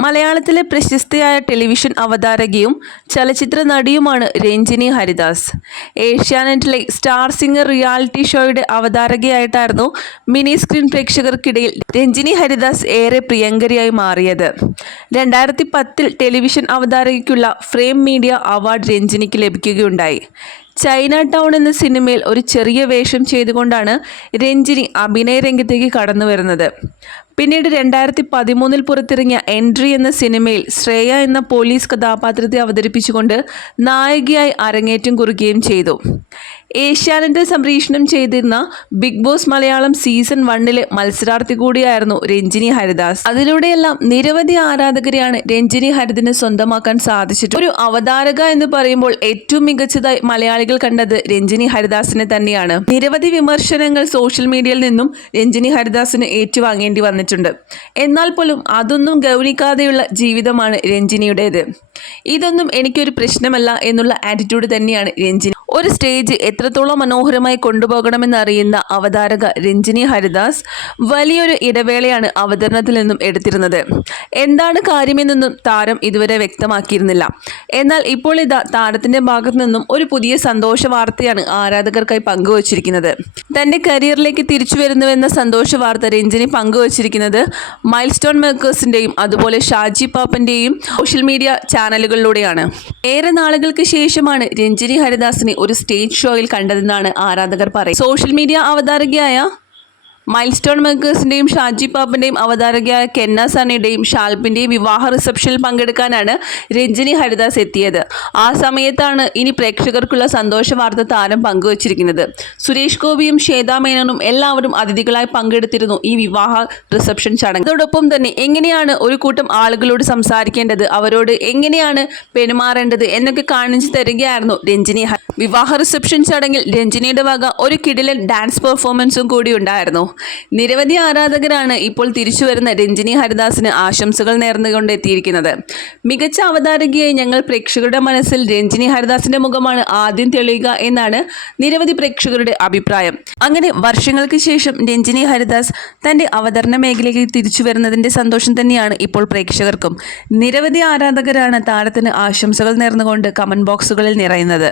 മലയാളത്തിലെ പ്രശസ്തയായ ടെലിവിഷൻ അവതാരകയും ചലച്ചിത്ര നടിയുമാണ് രഞ്ജിനി ഹരിദാസ്. ഏഷ്യാനെറ്റിലെ സ്റ്റാർ സിംഗർ റിയാലിറ്റി ഷോയുടെ അവതാരകയായിട്ടായിരുന്നു മിനി സ്ക്രീൻ പ്രേക്ഷകർക്കിടയിൽ രഞ്ജിനി ഹരിദാസ് ഏറെ പ്രിയങ്കരിയായി മാറിയത്. രണ്ടായിരത്തി പത്തിൽ ടെലിവിഷൻ അവതാരകയ്ക്കുള്ള ഫ്രെയിം മീഡിയ അവാർഡ് രഞ്ജിനിക്ക് ലഭിക്കുകയുണ്ടായി. ചൈന ടൗൺ എന്ന സിനിമയിൽ ഒരു ചെറിയ വേഷം ചെയ്തുകൊണ്ടാണ് രഞ്ജിനി അഭിനയ രംഗത്തേക്ക് കടന്നു വരുന്നത്. പിന്നീട് രണ്ടായിരത്തി പതിമൂന്നിൽ പുറത്തിറങ്ങിയ എൻട്രി എന്ന സിനിമയിൽ ശ്രേയ എന്ന പോലീസ് കഥാപാത്രത്തെ അവതരിപ്പിച്ചുകൊണ്ട് നായികയായി അരങ്ങേറ്റം കുറിക്കുകയും ചെയ്തു. ഏഷ്യാനെറ്റ് സംപ്രേഷണം ചെയ്തിരുന്ന ബിഗ് ബോസ് മലയാളം സീസൺ വണ്ണിലെ മത്സരാർത്ഥി കൂടിയായിരുന്നു രഞ്ജിനി ഹരിദാസ്. അതിലൂടെയെല്ലാം നിരവധി ആരാധകരെയാണ് രഞ്ജിനി ഹരിദിനെ സ്വന്തമാക്കാൻ സാധിച്ചിട്ട് ഒരു അവതാരക എന്ന് പറയുമ്പോൾ ഏറ്റവും മികച്ചതായി മലയാളികൾ കണ്ടത് രഞ്ജിനി ഹരിദാസിനെ തന്നെയാണ്. നിരവധി വിമർശനങ്ങൾ സോഷ്യൽ മീഡിയയിൽ നിന്നും രഞ്ജിനി ഹരിദാസിന് ഏറ്റുവാങ്ങേണ്ടി വന്നിട്ടുണ്ട്. എന്നാൽ പോലും അതൊന്നും ഗൗനിക്കാതെയുള്ള ജീവിതമാണ് രഞ്ജിനിയുടേത്. ഇതൊന്നും എനിക്കൊരു പ്രശ്നമല്ല എന്നുള്ള ആറ്റിറ്റ്യൂഡ് തന്നെയാണ് രഞ്ജിനി ഒരു സ്റ്റേജ് എത്രത്തോളം മനോഹരമായി കൊണ്ടുപോകണമെന്നറിയുന്ന അവതാരക രഞ്ജിനി ഹരിദാസ് വലിയൊരു ഇടവേളയാണ് അവതരണത്തിൽ നിന്നും എടുത്തിരുന്നത്. എന്താണ് കാര്യമെന്നൊന്നും താരം ഇതുവരെ വ്യക്തമാക്കിയിരുന്നില്ല. എന്നാൽ ഇപ്പോൾ ഇതാ താരത്തിന്റെ ഭാഗത്തു നിന്നും ഒരു പുതിയ സന്തോഷ വാർത്തയാണ് ആരാധകർക്കായി പങ്കുവച്ചിരിക്കുന്നത്. തന്റെ കരിയറിലേക്ക് തിരിച്ചു വരുന്നുവെന്ന സന്തോഷ വാർത്ത രഞ്ജിനി പങ്കുവച്ചിരിക്കുന്നത് മൈൽ സ്റ്റോൺ മേക്കേഴ്സിന്റെയും അതുപോലെ ഷാജി പാപ്പന്റെയും സോഷ്യൽ മീഡിയ ചാനലുകളിലൂടെയാണ്. ഏറെ നാളുകൾക്ക് ശേഷമാണ് രഞ്ജിനി ഹരിദാസിനെ ഒരു സ്റ്റേജ് ഷോയിൽ കണ്ടതെന്നാണ് ആരാധകർ പറയുന്നത്. സോഷ്യൽ മീഡിയ അവതാരകയായ മൈൽ സ്റ്റോൺ മേക്കേഴ്സിന്റെയും ഷാജി പാപ്പിന്റെയും അവതാരകയായ കെന്ന സണിയുടെയും ഷാൽപ്പിന്റെയും വിവാഹ റിസപ്ഷനിൽ പങ്കെടുക്കാനാണ് രഞ്ജിനി ഹരിദാസ് എത്തിയത്. ആ സമയത്താണ് ഇനി പ്രേക്ഷകർക്കുള്ള സന്തോഷ വാർത്ത താരം പങ്കുവച്ചിരിക്കുന്നത്. സുരേഷ് ഗോപിയും ശ്വേതാ മേനോനും എല്ലാവരും അതിഥികളായി പങ്കെടുത്തിരുന്നു ഈ വിവാഹ റിസപ്ഷൻ ചടങ്ങ്. അതോടൊപ്പം തന്നെ എങ്ങനെയാണ് ഒരു കൂട്ടം ആളുകളോട് സംസാരിക്കേണ്ടത്? അവരോട് എങ്ങനെയാണ് പെരുമാറേണ്ടത്? എന്നൊക്കെ കാണിച്ചു തരികയായിരുന്നു രഞ്ജിനി വിവാഹ റിസപ്ഷൻ ചടങ്ങിൽ രഞ്ജിനിയുടെ വക ഒരു കിടിലൻ ഡാൻസ് പെർഫോമൻസും കൂടി ഉണ്ടായിരുന്നു. നിരവധി ആരാധകരാണ് ഇപ്പോൾ തിരിച്ചു വരുന്ന രഞ്ജിനി ഹരിദാസിന് ആശംസകൾ നേർന്നുകൊണ്ട് എത്തിയിരിക്കുന്നത്. മികച്ച അവതാരകയായി ഞങ്ങൾ പ്രേക്ഷകരുടെ മനസ്സിൽ രഞ്ജിനി ഹരിദാസിന്റെ മുഖമാണ് ആദ്യം തെളിയുക എന്നാണ് നിരവധി പ്രേക്ഷകരുടെ അഭിപ്രായം. അങ്ങനെ വർഷങ്ങൾക്ക് ശേഷം രഞ്ജിനി ഹരിദാസ് തന്റെ അവതരണ മേഖലയിൽ തിരിച്ചു വരുന്നതിന്റെ സന്തോഷം തന്നെയാണ് ഇപ്പോൾ പ്രേക്ഷകർക്കും. നിരവധി ആരാധകരാണ് താരത്തിന് ആശംസകൾ നേർന്നുകൊണ്ട് കമന്റ് ബോക്സുകളിൽ നിറയുന്നത്.